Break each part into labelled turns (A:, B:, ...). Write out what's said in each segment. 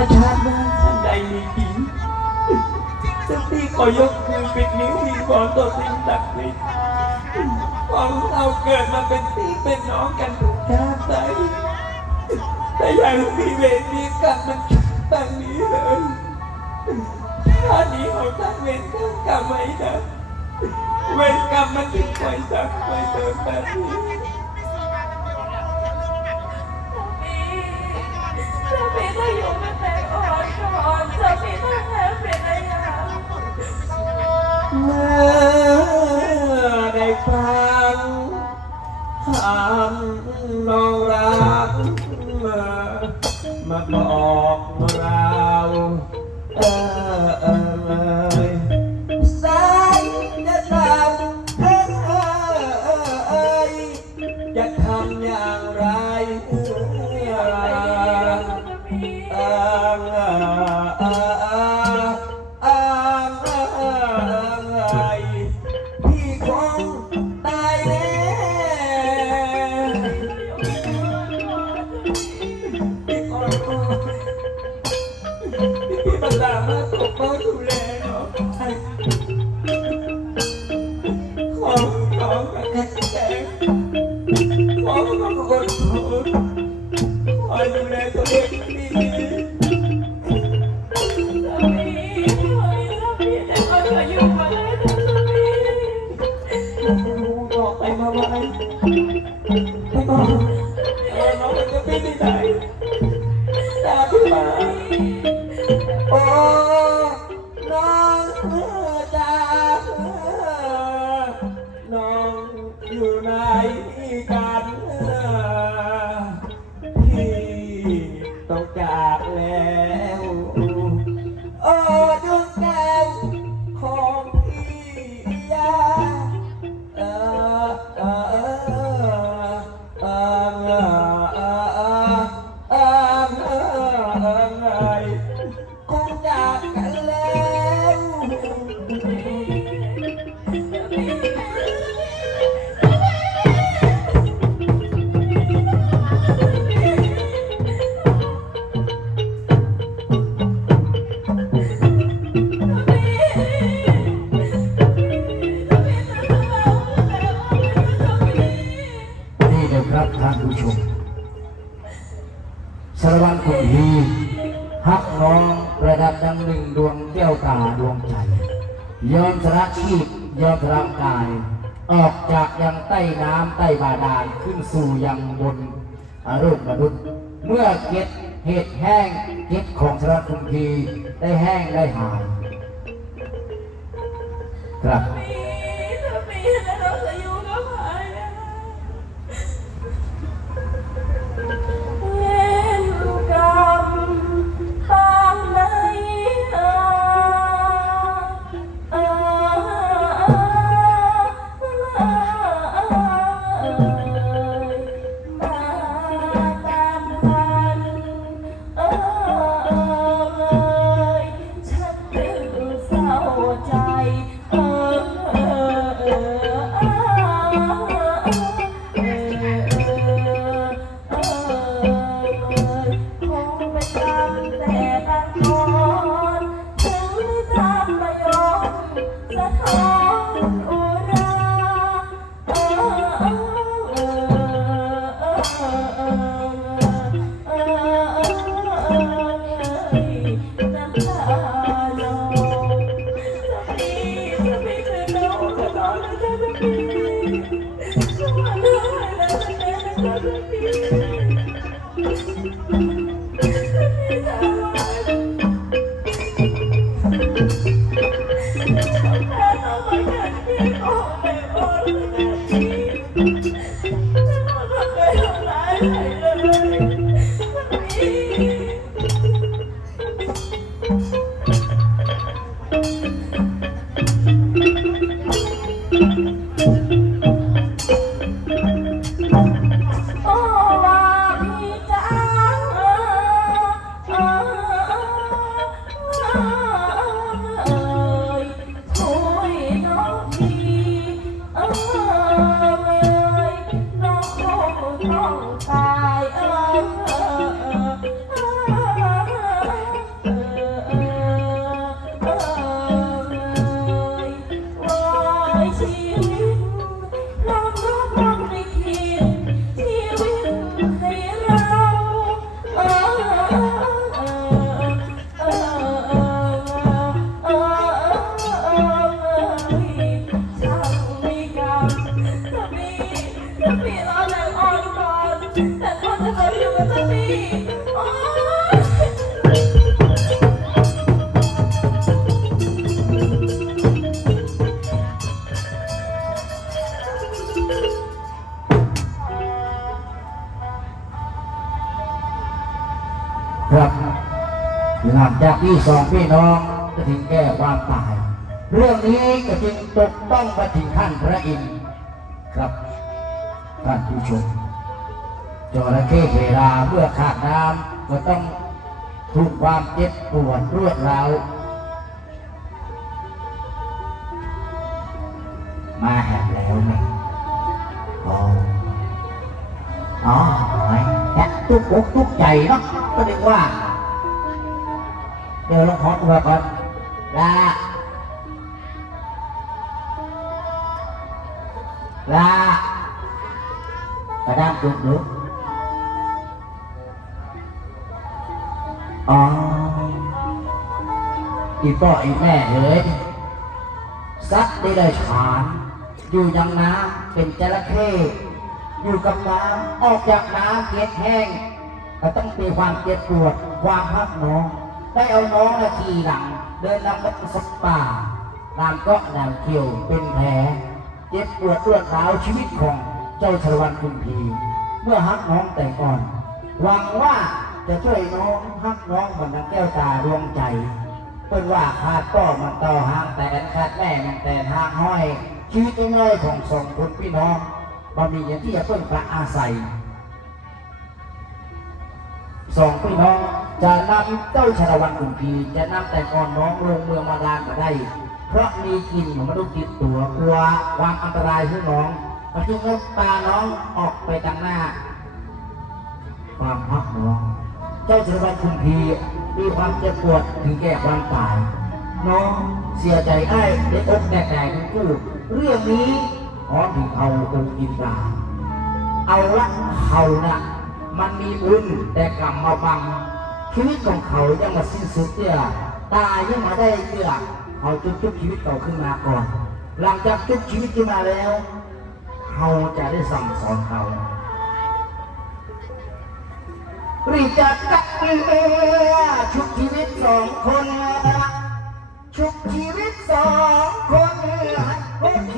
A: ถ้าชาติหน้าท่านใดมีหญิงสักที่ขอยกมือปิดนิ้วทิ้ขอตัวทิ้งดักทิ้งของเราเกิดมาเป็นพี่เป็นน้องกันทุกชาติไปแต่ยังมีเวรมีกรรมมันตั้งนี้เลยชาตินี้เขางตั้งเวรตั้งกรรมไว้นะเวรกรรมมันถึงคอยสักคอยเติมแบบนี้
B: เมื่
A: อได้ฟังคำ Thank you. หนึ่งดวงแก้ว
C: ตาดวงใจยอมสระชีพยอมสละกาย ออกจากยังใต้น้ำใต้บาดาลขึ้นสู่ยังบนอารมณ์มนุษย์เมื่อเก็ดเหตุแห้งเก็ดของสระทุณทีได้แห้งได้หายครับี่
B: น้องจะ
D: ถึงแก้ความตาย เรื่องนี้ก็จึงตกต้องมาถึงขั้นพระอินทร์ครับท่านผู้ชมจระเข้เวลาเมื่อขาดน้ำก็ต้องถูกความเจ็บปวดรวดร้าวมาแหบแล้วเนี่ยอ๋ออ๋อไหนแหบทุกอกทุกใจเนาะก็เรียกว่า เดี๋ยวลองขอตัวก่อนลาลากระด้างจุกหนูอ๋ออีพ่ออีแม่เอ๋ยสัตว์ได้เลยฉาน อยู่ยังน้ำเป็นจระเข้อยู่กับน้ำออกจากน้ำเกล็ดแห้งก็ต้องมีความเจ็บปวดความพักน้อง ได้เอาน้องนาทีหลัง เดินนำไปสักป่าตามเกาะนางเขียวเป็นแผลเจ็บปวดรวดร้าวชีวิตของเจ้าชลวันคุณพีเมื่อฮักน้องแต่ก่อน หวังว่าจะช่วยน้องฮักน้องเหมือนดังแก้วตาดวงใจเป็นว่าขาดก็มันต่อหางแต่ขาดแม่มันแต่ทางห้อย ชีวิตน้อยของสองคนพี่น้องบะมีอย่างที่จะเพิ่งพระอาศัยสองพี่น้อง จะนำเจ้าชาละวันกุมพีจะนำแต่ก่อนน้องลงเมืองมาลานมาได้ เพราะมีกินของมนุษย์ติดตัวกลัวความอันตรายของน้องมาจึงลดตาน้องออกไปจากหน้า ความพักน้อง เจ้าชาละวันกุมพีมีความเจ็บปวดถึงแก่ความตาย น้องเสียใจได้ได้อกแดกแดกทั้เรื่องนี้ขอถึงเอาองค์อินทราเอาละเขานะ่ะมันมีบุญแต่กรรมมาบัง ชีวิตของเขายังมาสิ้นสุดเนี่ยตายยังมาได้เยื่อเขาจุดจุบชีวิตเขาขึ้นมาก่อน หลังจากจุบชีวิตขึ้นมาแล้ว เขาจะได้สั่งสอนเขารีบจักักเรือชุบชีวิตสองคน ชุบชีวิตสองคนให้พ้นขีดอันต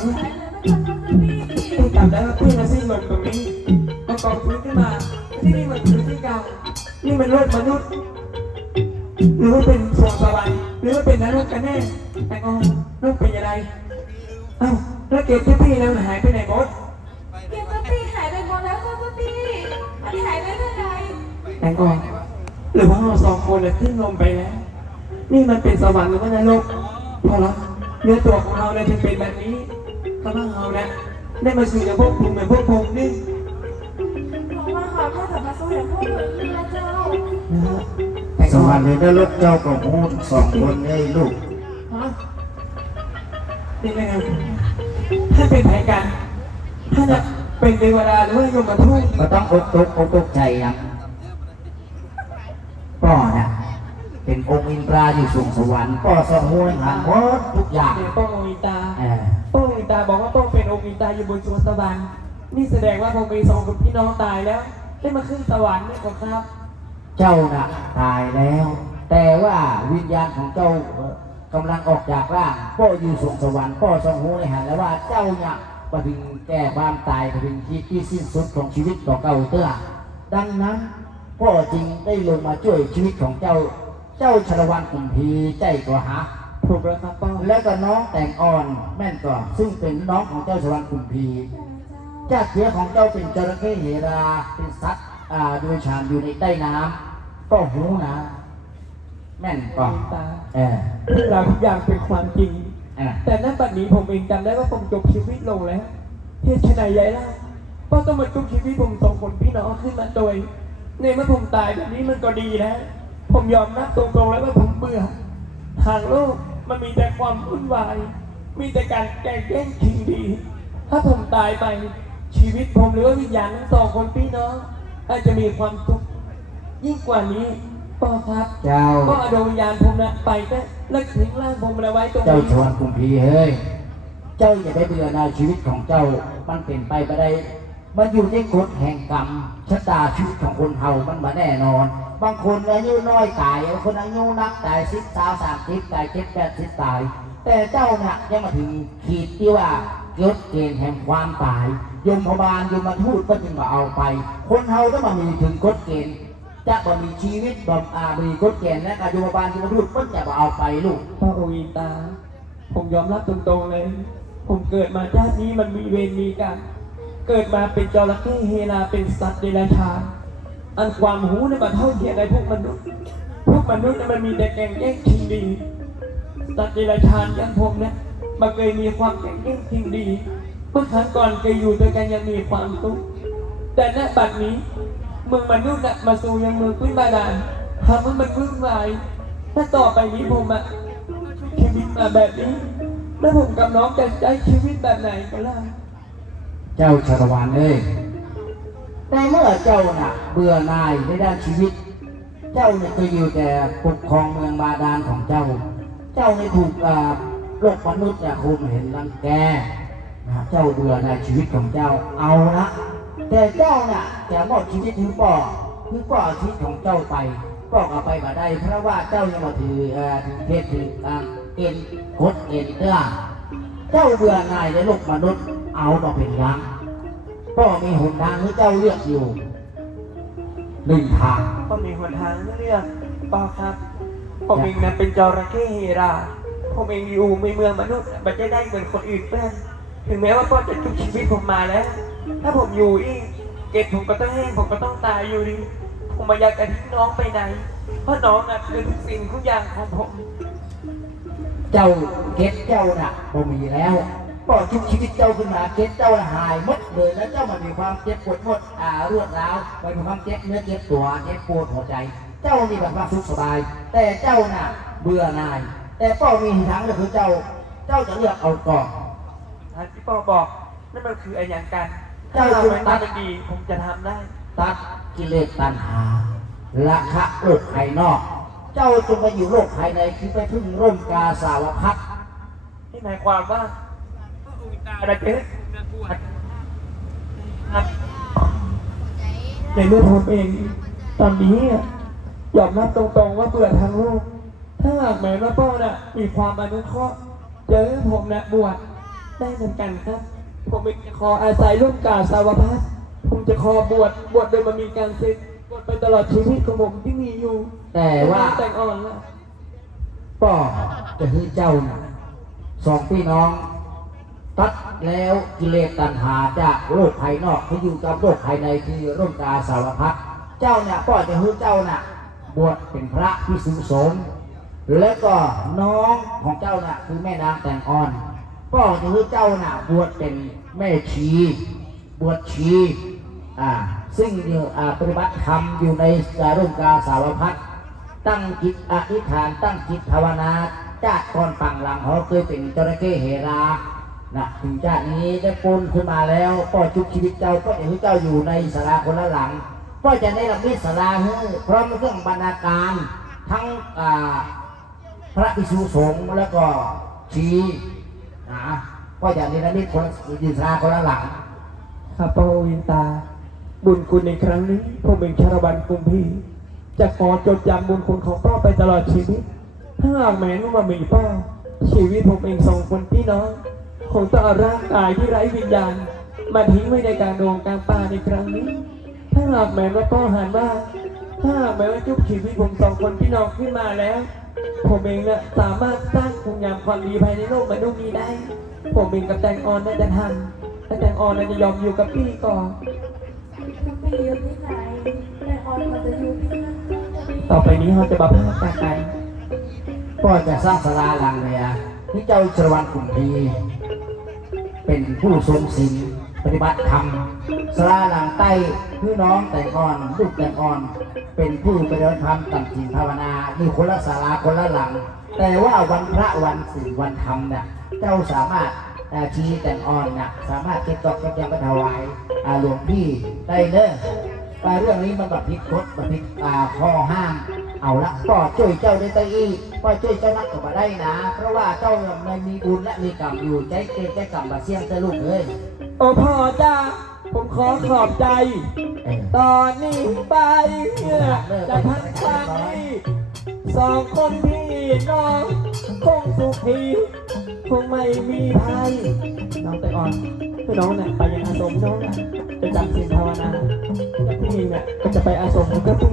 A: กลับแล้วพี่นะซี่หล่นตรงนี้เอากองฟื้นขึ้นมาที่นี่มันคือที่เก่านี่มันโลกมนุษย์ หรือว่าเป็นสวงสวรรค์หรือว่าเป็นนรกกันแน่แต่ก็โลกเป็นยังไงเอ้าแล้วเก็บที่พี่แล้วหายไปไหนหมด
C: เกมปตีหายไปหมดแล้วค่ะปตีมันหายไปเมื่อไหร่
A: แต่ก็หรือว่าเราสองคนเนี่ยขึ้นลมไปแล้ว นี่มันเป็นสวรรค์หรือว่านรกพอแล้วเนื้อตัวของเราเนี่ยถึงเป็นแบบนี้ ก็ต้องเราเนี่ยได้มาสู่ในพวกภูมิเหมือนพวกผมนี่
C: เพราะว่าเขาถ้าจะมาสู้อย่างพวกเหมือนนี่นะเจ้า
A: นะฮะแต่
D: ส
A: ก็
D: วรรค์ในนรกเจ้าก็พูดสองคนให้ลูก
A: ฮะนี่ไงท่านเป็นใครกันท่านจะเป็นเทวดาหรือว่ายมทูต
D: ก็ต้องอกตกอกตกใจครับพ่อนะเป็นองค์อินทราอยู่สูงสวรรค์พ่อสองหัวหางหมดทุกอย่าง
A: เดี๋ยวโป้งอีตา
D: เออ
A: โป้งอี ตาบอกว่าต้องเป็นองค์อินตาอยู่บนสวงสวรรค์นี่แสดงว่าผมมีสองคนพี่น้องตายแล้ว ได้มาขึ้นสวรรค์นี่ก็ครับ
D: เจ้าน่ะตายแล้ว แต่ว่าวิญญาณของเจ้ากำลังออกจากร่างพ่ออยู่สวงสวรรค์พ่อทรงหูในหันแล้วว่าเจ้าเนี่ยประถึงแก่ความตายประถึงที่ที่สิ้นสุดของชีวิตของเก่าเตื้อดังนั้นพ่อจึงได้ลงมาช่วยชีวิตของเจ้า เจ้าชรวันกุมพีใจตัวหา
A: ถูกแล้วครับป้า
D: แล้วก็น้องแต่งอ่อนแม่นก่อนซึ่งเป็นน้องของเจ้าชรวันกุมพีเจ้าเสียของเจ้าเป็นจระเข้เหรา เป็นสัตว์อ่าโดยชานอยู่ในใต้น้ำก็หูนะแม่นก่อน
A: อินตา
D: เออ
A: เรื่องราวทุกอย่างเป็นความจริง
D: เออ
A: แต่ณบัดนี้ผมเองจำได้ว่าผมจบชีวิตลงแล้วเหตุไฉนใหญ่ล่ะเพราะต้องมาจุบชีวิตผมสองคนพี่น้องขึ้นมาโดยในเมื่อผมตายแบบนี้มันก็ดีแล้ว ผมยอมรับตรงๆแล้วว่าผมเบื่อทางโลก มันมีแต่ความวุ่นวาย มีแต่การแกล้งแย่งชิงดี ถ้าผมตายไป ชีวิตผมหรือว่าวิญญาณทั้งสองคนพี่น้องอาจจะมีความสุขยิ่งกว่านี้พ่อครับ
D: เจ้า
A: ก็เอาดวงวิญญาณผมนะไปนะแล้วทิ้งร่างผมเอาไว้ตรง
D: เจ้า
A: นี้
D: ชรวันกุมพีเฮ้ย เจ้าอย่าได้เบื่อหน่ายชีวิตของเจ้า มันเป็นไปไม่ได้ มันอยู่ในกฎแห่งกรรมชะตาชีวิตของคนเฮามันมาแน่นอน บางคนอายุน้อยตายบางคนอายุนักตายสิบสาวสามสิบตายเจ็ดแปดสิบตาย แต่เจ้าเนี่ยยังมาถึงขีดที่ว่าเกิดเกณฑ์แห่งความตาย ยมพบาลยมมาทูตก็จึงมาเอาไป คนเฮาต้องมามีถึงกฎเกณฑ์จะบ่มีชีวิตบ่อามีกฎเกณฑ์และการยมพบาลยมมาทูตก็จะมาเอาไปลูก
A: พระองค์อินตา ผมยอมรับตรงๆเลย ผมเกิดมาชาตินี้มันมีเวรมีกรรมเกิดมาเป็นจระเข้เฮราเป็นสัตว์เดรัจฉาน อันความหูนี่มันเท่าเทียมกับพวกมนุษย์ พวกมนุษย์นี่มันมีแต่แก่งแย่งชิงดีสัตว์เดรัจฉานย่างผมเนี่ยมันเคยมีความแก่งแย่งชิงดีเมื่อครั้งก่อนเคยอยู่ด้วยกันยังมีความสุขแต่ณบัดนี้เมืองมนุษย์น่ะมาสู่ยังเมืองพื้นบาดาลทำให้มันวุ่นวายถ้าต่อไปนี้ผมอะชีวิตมาแบบนี้ แล้วผมกับน้องจะใช้ชีวิตแบบไหนกันล่ะ
D: เจ้าชาละวันเอ้ ยในเมื่อเจ้าน่ะเบื่อหน่ายในด้านชีวิต เจ้าเนี่ยจะอยู่แต่ปกครองเมืองบาดาลของเจ้า เจ้าเนี่ยถูกโลกมนุษย์เนี่ยคุมเห็นรังแกนะเจ้าเบื่อในายชีวิตของเจ้าเอาละแต่เจ้าน่ะจะมอบชีวิตถึงป่อคือป่อชีวิตของเจ้าไปป่อเอาไปมาได้ เพราะว่าเจ้ายังมาถือเอ่อถือเทศถืออ่าเกณฑ์กฎเกณฑ์เตื้อเจ้าเบื่อหน่ายในโลกมนุษย์เอามาเป็นรัง ก็มีหนทางให้เจ้าเลือกอยู่หนึ่งทาง
A: ก็มีหนทางให้เลือกเปล่าครับ ผมเองนะเป็นจระเข้เฮราผมเองอยู่ในเมืองมนุษย์มันจะได้เหมือนคนอื่นเพื่อนถึงแม้ว่าพ่อจะทุกชีวิตผมมาแล้ว ถ้าผมอยู่อีกเกตผมก็ต้องแห้งผมก็ต้องตายอยู่ดี ผมไมาอยากจะทิ้งน้องไปไหน เพราะน้องอะคือทุกสิ่งทุกอย่างของผม
D: เจ้าเก็ตเจ้าน่ะบ่มีแล้ว ก็ทุกชีวิตเจ้าขึ้นมาเก็ตเจ้าหายหมดเลยแล้วเจ้ามันมีความเจ็บปวดหมดอ่ารวดร้าวมันมีความเจ็บเนื้อเจ็บตัวเจ็บปวดหัวใจ เจ้านี่แบบว่าสุขสบาย แต่เจ้าน่ะเบื่อหน่าย แต่ก็มีทางก็คือเจ้า เจ้าจะเลือกเอาก่อน
A: ที่พ่อบอกนั่นมันคืออะไรอย่างกัน
D: เจ้าจงตัด
A: ดดีผมจะทำได้
D: ตัดกิเลสตัณหาละคะโลกภายนอก เจ้าจงไปอยู่โลกภายในคือไปพึ่งร่มกาสาวพัด
A: นี่หมายความว่า พระองค์ตาเราจะให้นักบวชครับในเมื่อผมเองตอนนี้อะยอมรับตรงๆว่าเบื่อทางโลก ถ้าหากแม้ว่าพ่อน่ะมีความอนุเคราะห์เจอผมนะบวชได้เหมือนกันครับ ผมเองจะขออาศัยร่วมกาสาวพัฒผมจะขอบวชบวชโดยมันมีการศึกบวชไปตลอดชีวิตของผมที่มีอยู่
D: แต่ว่า
A: แต่งอ่อนแล้ว
D: ก็จะคือเจ้าน่ะสองพี่น้อง ตัดแล้วกิเลสตัณหาจากโลกภายนอกที่อยู่กับโลกภายในคือร่มกาสาวพัดเจ้าเนี่ยก็จะคือเจ้าน่ะบวชเป็นพระพิสุสงฆ์แล้วก็น้องของเจ้าน่ะคือแม่นางแตงอ่อนก็จะคือเจ้าน่ะบวชเป็นแม่ชี บวชชีอ่าซึ่งอ่าปฏิบัติธรรมอยู่ในร่มกาสาวพัดตั้งจิตอธิษฐานตั้งจิตภาวนาจากก่อนปังหลังเขาเคยเป็นจระเข้เฮรา นะถึงชาตินี้ได้ปุนขึ้นมาแล้วก็ชุบชีวิตเจ้าก็เห็นเจ้าอยู่ในสาราคนละหลัง ก็จะได้รับมิตสาราเฮ้พร้อมเครื่องบรรณาการทั้งพระภิกษุสงฆ์แล้วก็ชีนะก็อย่างนี้นะนี่คนยืนสาราคนละหลัง
A: ข้าพระองค์วินตา บุญคุณในครั้งนี้ผมเป็นชาลวันกุมพีจะขอจดจำบุญคุณของพ่อไปตลอดชีวิต ถ้าหากแม้ว่ามีพ่อชีวิตผมเองสองคนพี่น้อง คงต้องเอาร่างกายที่ไร้วิญญาณ มาทิ้งไว้ในกลางโดงกลางป่าในครั้งนี้ ถ้าหากแม้ว่าพ่อหันว่า ถ้าหากแม้ว่าจุบชีวิตผมสองคนพี่น้องขึ้นมาแล้ว ผมเองน่ะสามารถสร้างคุณงามความดีภายในโลกมนุษย์นี้ได้ ผมเองกับแตงออนน่าจะทำและแตงออนน่าจะยอมอยู่กับพี่ก่อน
C: ถ้าไปอยู่ที่ไหนแต่ออนมันจะอยู่ที่นั่น
A: ต่อไปนี้เราจะมาพาจากกัน
D: ก็จะสร้างสลาหลังเนี่ยที่เจ้าชรวันกุมพี เป็นผู้ทรงศีลปฏิบัติธรรมสลาหลังใต้พี่น้องแต่งอ่อนลูกแต่งอ่อน เป็นผู้ปฏิบัติธรรมตั้งจิตภาวนามีคนละศาลาคนละหลัง แต่ว่าวันพระวันศีลวันธรรมเนี่ยเจ้าสามารถเอ่อชี้แต่งอ่อนเนี่ยสามารถเก็บตอกเก็บยังไปถวายอาหลวงพี่ได้เด้อแต่เรื่องนี้มันแบบพิกพดแบบพิกอ่าข้อห้าม เอาละก็ช่วยเจ้าได้ตะอีก็ช่วยเจ้านักก็มาได้นะ เพราะว่าเจ้าไม่มีบุญและมีกรรมอยู่ใจเกณฑ์ใจกรรมมาเสี่ยงเจ้าลูกเอ้ย
A: โอ้พ่อจ้าผมขอขอบใจ
D: เออ
A: ตอนนี้ไปเนี่ยจะทั้งทางนี้สองคนพี่น้องคงสุขีคงไม่มีภัยน้องแต่อ่อนคือน้องเนี่ยไปยังอาสมน้องน่ะจะจำศีลภาวนาแล้วพี่เนี่ยก็จะไปอาสมกับพี่